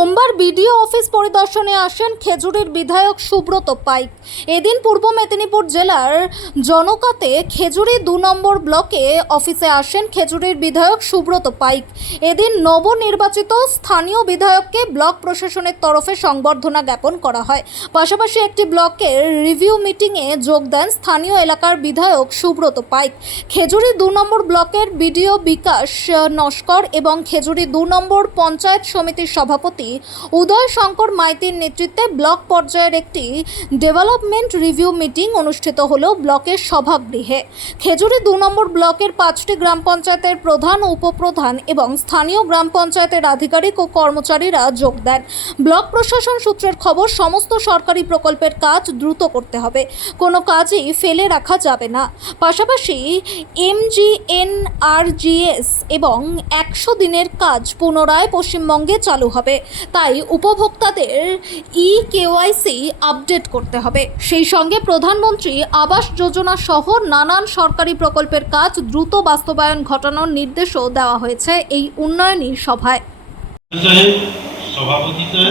সোমবার BDO office পরিদর্শনে আসেন খেজুরির বিধায়ক সুব্রত পাইক। এদিন পূর্ব মেদিনীপুর জেলার জনকাতে খেজুরি ২ নম্বর ব্লকে অফিসে আসেন খেজুরির বিধায়ক সুব্রত পাইক। এদিন নবনির্বাচিত স্থানীয় বিধায়ককে ব্লক প্রশাসনের তরফে সংবর্ধনা জ্ঞাপন করা হয়। পাশাপাশি একটি ব্লকের রিভিউ মিটিংয়ে যোগ দেন স্থানীয় এলাকার বিধায়ক সুব্রত পাইক। খেজুরি ২ নম্বর ব্লকের বিডিও বিকাশ নস্কর এবং খেজুরি ২ নম্বর পঞ্চায়েত সমিতির সভাপতি উদয় শঙ্কর মাইতির নেতৃত্বে ব্লক পর্যায়ের একটি ডেভেলপমেন্ট রিভিউ মিটিং অনুষ্ঠিত হলো ব্লকের সভাগৃহে। খেজুরি ২ নম্বর ব্লকের ৫টি গ্রাম পঞ্চায়েতের প্রধান, উপপ্রধান এবং স্থানীয় গ্রাম পঞ্চায়েতের আধিকারিক ও কর্মচারীরা যোগ দেন। ব্লক প্রশাসন সূত্রের খবর, সমস্ত সরকারি প্রকল্পের কাজ দ্রুত করতে হবে, কোনো কাজই ফেলে রাখা যাবে না। পাশাপাশি MGNRGS এবং ১০০ দিনের কাজ পুনরায় পশ্চিমবঙ্গে চালু হবে, তাই উপভোক্তাদের EKYC আপডেট করতে হবে। সেই সঙ্গে প্রধানমন্ত্রী আবাস যোজনা সহ নানান সরকারি প্রকল্পের কাজ দ্রুত বাস্তবায়ন ঘটানোর নির্দেশও দেওয়া হয়েছে এই উন্নয়নী সভায়। সভাপতিতে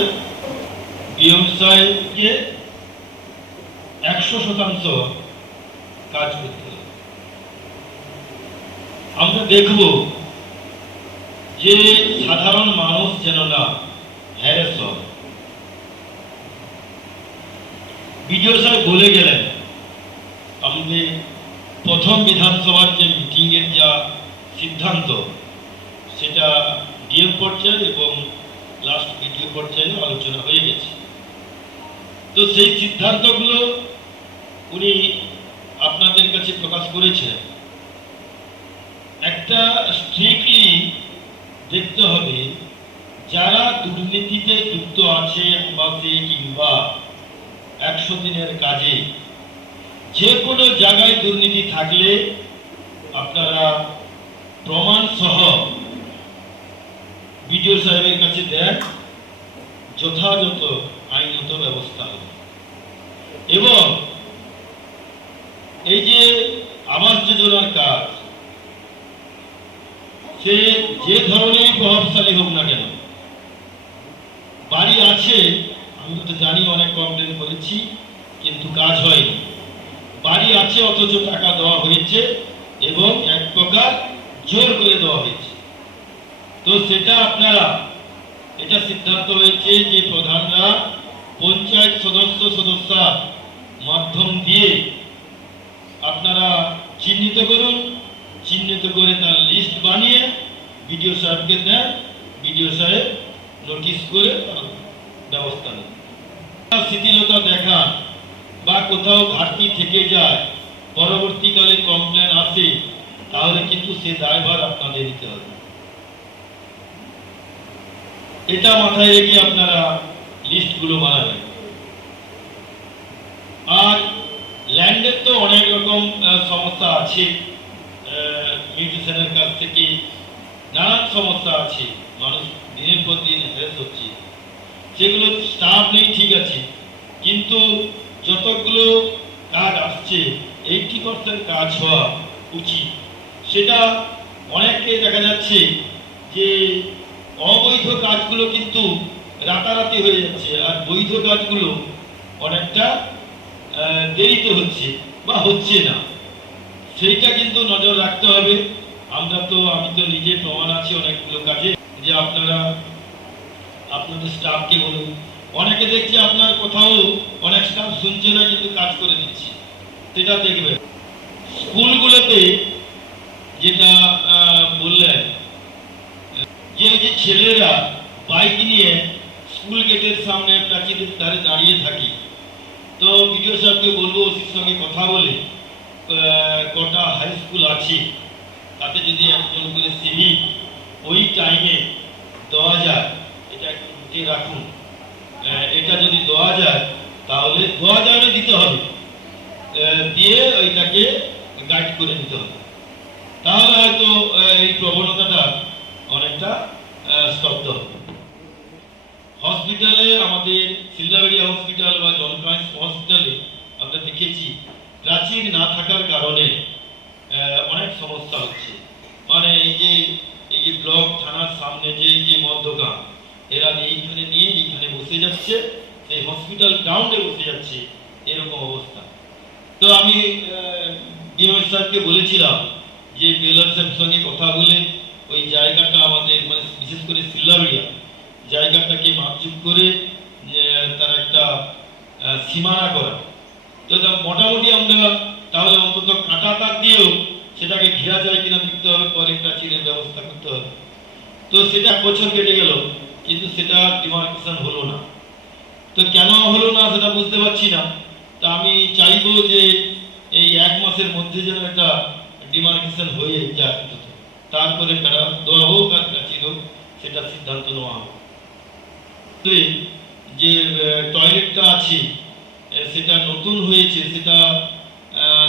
ডিএম সাহেবকে ১০০% কাজ করতে হবে। আমরা দেখব যে সাধারণ মানুষ যেন না হ্যারাস হয়। বিডিও সাহেব বলে গেলেন আমাদের প্রথম বিধানসভার যে মিটিংয়ের যা সিদ্ধান্ত সেটা ডিএম পর্যায়ে এবং লাস্ট বিডিও পর্যায়ে আলোচনা হয়ে গেছে। তো সেই সিদ্ধান্তগুলো উনি আপনাদের কাছে প্রকাশ করেছেন। একটা স্ট্রিক্টলি দেখতে হবে যারা দুর্নীতিতে যুক্ত আছে বাসে কিংবা ১০০ দিনের কাজে, যে কোনো জায়গায় দুর্নীতি থাকলে আপনারা প্রমাণ সহ বিডিও সাহেবের কাছে দেন, যথাযথ আইনত ব্যবস্থা হবে। এবং এই যে আবাস যোজনার কাজ, সে যে ধরনের প্রভাবশালী হোক না কেন, বাড়ি আছে, আমি তো জানি অনেক কমপ্লেন করেছি কিন্তু কাজ হয়নি। বাড়ি আছে অথচ টাকা দেওয়া হয়েছে এবং এক প্রকার জোর করে দেওয়া হয়েছে। তো সেটা আপনারা, এটা সিদ্ধান্ত হয়েছে যে প্রধানরা পঞ্চায়েত সদস্যা মাধ্যম দিয়ে আপনারা চিহ্নিত করুন, চিহ্নিত করে তার লিস্ট বানিয়ে বিডিও সাহেবকে দেন, বিডিও সাহেব নোটিশ করে ব্যবস্থা নেন। শিথিলতা দেখান বা কোথাও ঘাটতি থেকে যায়, পরবর্তীকালে কমপ্লেন আসে, তাহলে কিন্তু সে দায়ভার আপনাদের নিতে হবে। এটা মাথায় রেখে আপনারা লিস্টগুলো বানাবেন। আর ল্যান্ডের তো অনেক রকম সমস্যা আছে, মিউনিসিপ্যালের কাছ থেকে নানান সমস্যা আছে, মানুষ দিনের পর দিন হ্যারাস হচ্ছে। সেগুলো স্টাফ নেই ঠিক আছে, কিন্তু যতগুলো কাজ আসছে 80% কাজ হওয়া উচিত। সেটা অনেককে দেখা যাচ্ছে যে অবৈধ কাজগুলো কিন্তু রাতারাতি হয়ে যাচ্ছে, আর বৈধ কাজগুলো অনেকটা দেরিতে হচ্ছে বা হচ্ছে না। সেইটা কিন্তু নজর রাখতে হবে। আমি তো নিজে প্রমাণ আছে অনেকগুলো কাজে, যে আপনারা আপনাদের স্টাফকে বলুন। অনেকে দেখছি আপনার কোথাও অনেক স্টাফ শুনছে না কিন্তু কাজ করে দিচ্ছে, সেটা দেখবেন। স্কুলগুলোতে যেটা বললেন যে ছেলেরা বাইক নিয়ে স্কুল গেটের সামনে প্রাচীরের ধারে দাঁড়িয়ে থাকে, তো বিডিও সাহেবকে বলবো ওসির সঙ্গে কথা বলে কটা হাই স্কুল আছে তাতে যদি একজন করে সিভিক ওই টাইমে দেওয়া যায়, এটা একটু উঠে রাখুন। এটা যদি দেওয়া যায় তাহলে 2000 দিতে হবে, দিয়ে ওইটাকে গাইড করে দিতে হবে, তাহলে হয়তো এই প্রবণতাটা অনেকটা স্তব্ধ হবে। হসপিটালে, আমাদের সিল্লাবেড়িয়া হসপিটাল বা জনকাইন্স হসপিটালে আমরা দেখেছি প্রাচীর না থাকার কারণে অনেক সমস্যা হচ্ছে। মানে এই যে ব্লক থানার সামনে যে মদ দোকান, এরা এইখানে নিয়ে এইখানে বসে যাচ্ছে, সেই হসপিটাল গ্রাউন্ডে বসে যাচ্ছে, এরকম অবস্থা। তো আমি ডিএমএস স্যারকে বলেছিলাম যে বেলার স্যারের সঙ্গে কথা বলে ওই জায়গাটা আমাদের মানে বিশেষ করে সিল্লাবেড়িয়া জায়গাটাকে মাপচুপ করে তার একটা সীমানা করা। তো মোটামুটি আমরা তাহলে অন্তত কাঁটা তার দিয়েও সেটাকে ঘেরা যায় কিনা দেখতে হবে, পরে প্রাচীরের ব্যবস্থা করতে হবে। তো সেটা 1 বছর কেটে গেল, কিন্তু সেটা ডিমার্কেশন হলো না। তো কেন হলো না সেটা বুঝতে পারছি না। তা আমি চাইবো যে এই 1 মাসের মধ্যে যেন একটা ডিমার্কেশন হয়ে যায়, তারপরে বেড়া দেওয়া হোক আর প্রাচীর হোক, সেটা সিদ্ধান্ত নেওয়া হোক। যে টয়লেটটা আছে সেটা নতুন হয়েছে, সেটা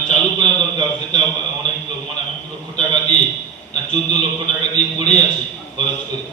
চালু করা দরকার। সেটা অনেক মানে 8 লক্ষ টাকা দিয়ে না 14 লক্ষ টাকা দিয়ে পড়ে আছে খরচ করে।